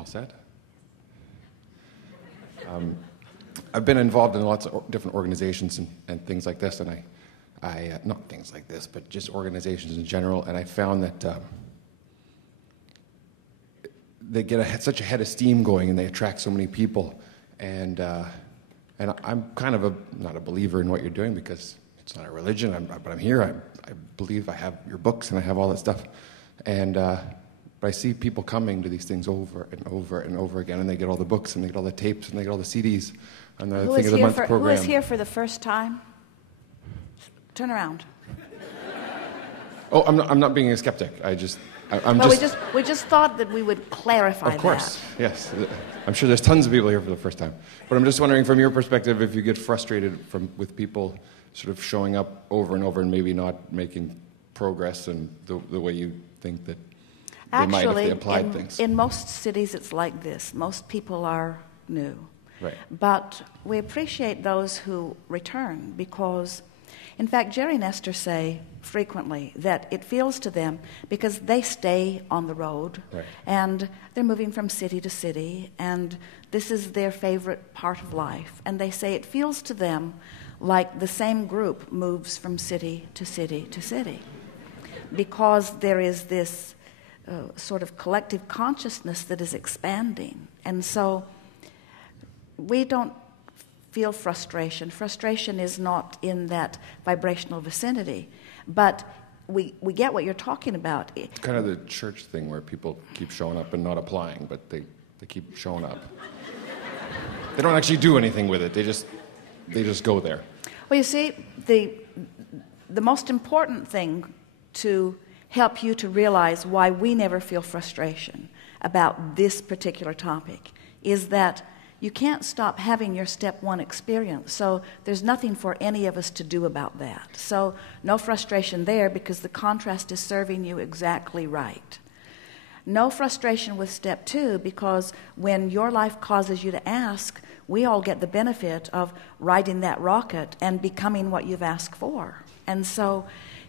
all set. I've been involved in lots of different organizations and things like this, and I not things like this, but just organizations in general, and I found that they get such a head of steam going, and they attract so many people, and I'm kind of not a believer in what you're doing because it's not a religion, but I'm here. I believe I have your books and I have all that stuff, and but I see people coming to these things over and over and over again, and they get all the books and they get all the tapes and they get all the CDs and the Thing of the Month program. Who is here for the first time? Turn around. Oh, I'm not being a skeptic. We just thought that we would clarify that. Of course, yes. I'm sure there's tons of people here for the first time. But I'm just wondering, from your perspective, if you get frustrated with people sort of showing up over and over and maybe not making progress in the way you think that they might if they applied things. In most cities, it's like this. Most people are new. Right. But we appreciate those who return because, in fact, Jerry and Esther say frequently that it feels to them because they stay on the road, right, and they're moving from city to city, and this is their favorite part of life. And they say it feels to them like the same group moves from city to city to city because there is this sort of collective consciousness that is expanding. And so we don't feel frustration. Frustration is not in that vibrational vicinity. But we get what you're talking about. It's kind of the church thing where people keep showing up and not applying, but they keep showing up. They don't actually do anything with it. They just go there. Well, you see, the most important thing to help you to realize why we never feel frustration about this particular topic is that you can't stop having your step one experience. So there's nothing for any of us to do about that. So no frustration there because the contrast is serving you exactly right. No frustration with step two because when your life causes you to ask, we all get the benefit of riding that rocket and becoming what you've asked for. And so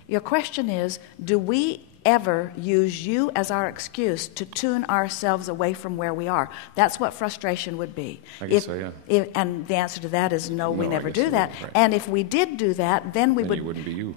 your question is, do we ever use you as our excuse to tune ourselves away from where we are? That's what frustration would be. I guess so, yeah. And the answer to that is no, we never do so, that. Right. And if we did do that, then you wouldn't be you.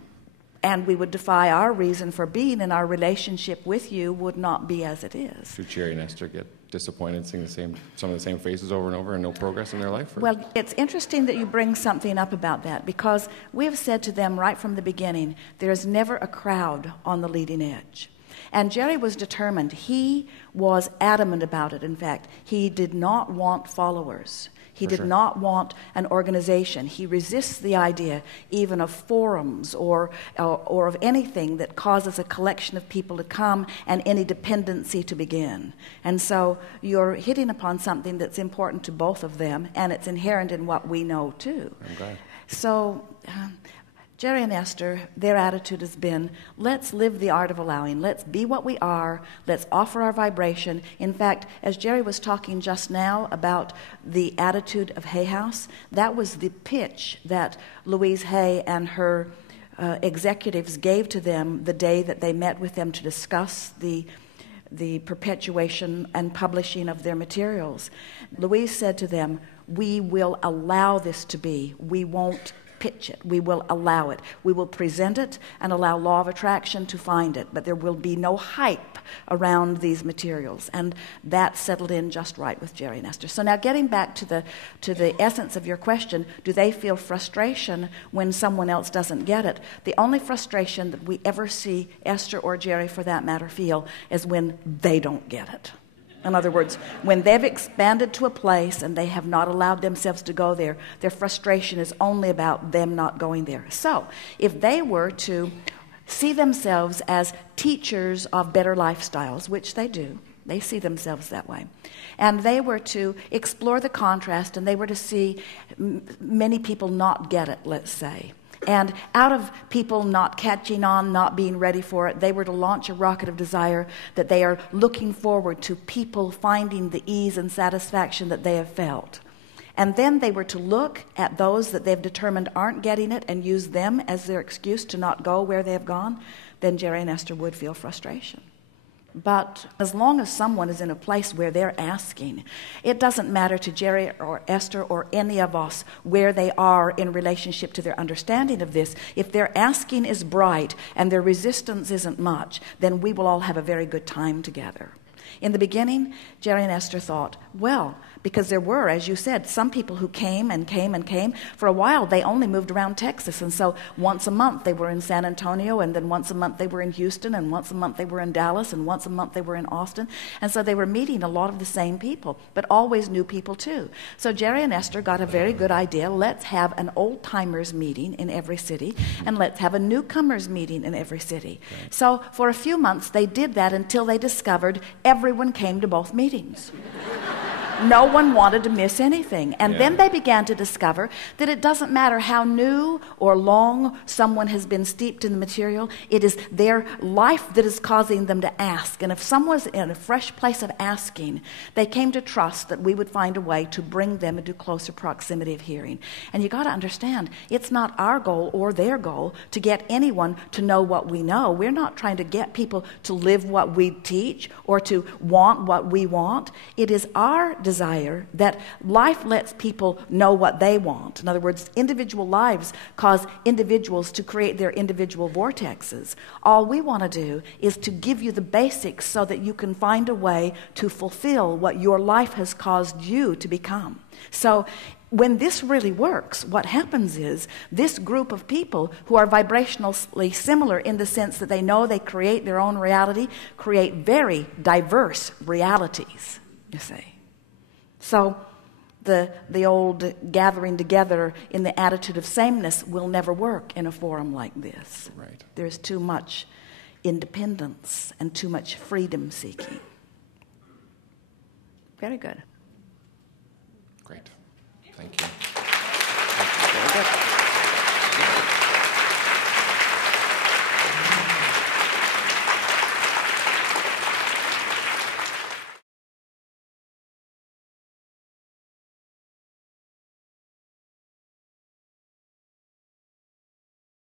And we would defy our reason for being, and our relationship with you would not be as it is. Do Jerry and Esther get disappointed seeing some of the same faces over and over and no progress in their life? Or? Well, it's interesting that you bring something up about that because we have said to them right from the beginning, there is never a crowd on the leading edge. And Jerry was determined. He was adamant about it, in fact. He did not want followers. He did not want an organization. He resists the idea even of forums or of anything that causes a collection of people to come and any dependency to begin. And so you're hitting upon something that's important to both of them, and it's inherent in what we know too. I'm glad. So Jerry and Esther, their attitude has been, let's live the art of allowing. Let's be what we are. Let's offer our vibration. In fact, as Jerry was talking just now about the attitude of Hay House, that was the pitch that Louise Hay and her executives gave to them the day that they met with them to discuss the perpetuation and publishing of their materials. Louise said to them, we will allow this to be. We won't pitch it. We will allow it. We will present it and allow law of attraction to find it, but there will be no hype around these materials. And that settled in just right with Jerry and Esther. So now getting back to the essence of your question, do they feel frustration when someone else doesn't get it? The only frustration that we ever see Esther or Jerry, for that matter, feel is when they don't get it. In other words, when they've expanded to a place and they have not allowed themselves to go there, their frustration is only about them not going there. So, if they were to see themselves as teachers of better lifestyles, which they do, they see themselves that way, and they were to explore the contrast and they were to see many people not get it, let's say, and out of people not catching on, not being ready for it, they were to launch a rocket of desire that they are looking forward to people finding the ease and satisfaction that they have felt. And then they were to look at those that they've determined aren't getting it and use them as their excuse to not go where they have gone. Then Jerry and Esther would feel frustration. But as long as someone is in a place where they're asking, it doesn't matter to Jerry or Esther or any of us where they are in relationship to their understanding of this. If their asking is bright and their resistance isn't much, then we will all have a very good time together. In the beginning, Jerry and Esther thought, well, because there were, as you said, some people who came and came and came. For a while, they only moved around Texas. And so once a month, they were in San Antonio, and then once a month, they were in Houston, and once a month, they were in Dallas, and once a month, they were in Austin. And so they were meeting a lot of the same people, but always new people too. So Jerry and Esther got a very good idea. Let's have an old-timers meeting in every city, and let's have a newcomers meeting in every city. Right. So for a few months, they did that until they discovered everyone came to both meetings. No one wanted to miss anything. And then they began to discover that it doesn't matter how new or long someone has been steeped in the material, it is their life that is causing them to ask. And if someone's in a fresh place of asking, they came to trust that we would find a way to bring them into closer proximity of hearing. And you got to understand, it's not our goal or their goal to get anyone to know what we know. We're not trying to get people to live what we teach or to want what we want. It is our desire that life lets people know what they want. In other words, individual lives cause individuals to create their individual vortexes. All we want to do is to give you the basics so that you can find a way to fulfill what your life has caused you to become. So when this really works, what happens is this group of people who are vibrationally similar in the sense that they know they create their own reality, create very diverse realities, you see. So the old gathering together in the attitude of sameness will never work in a forum like this. Right. There's too much independence and too much freedom seeking. Very good. Great.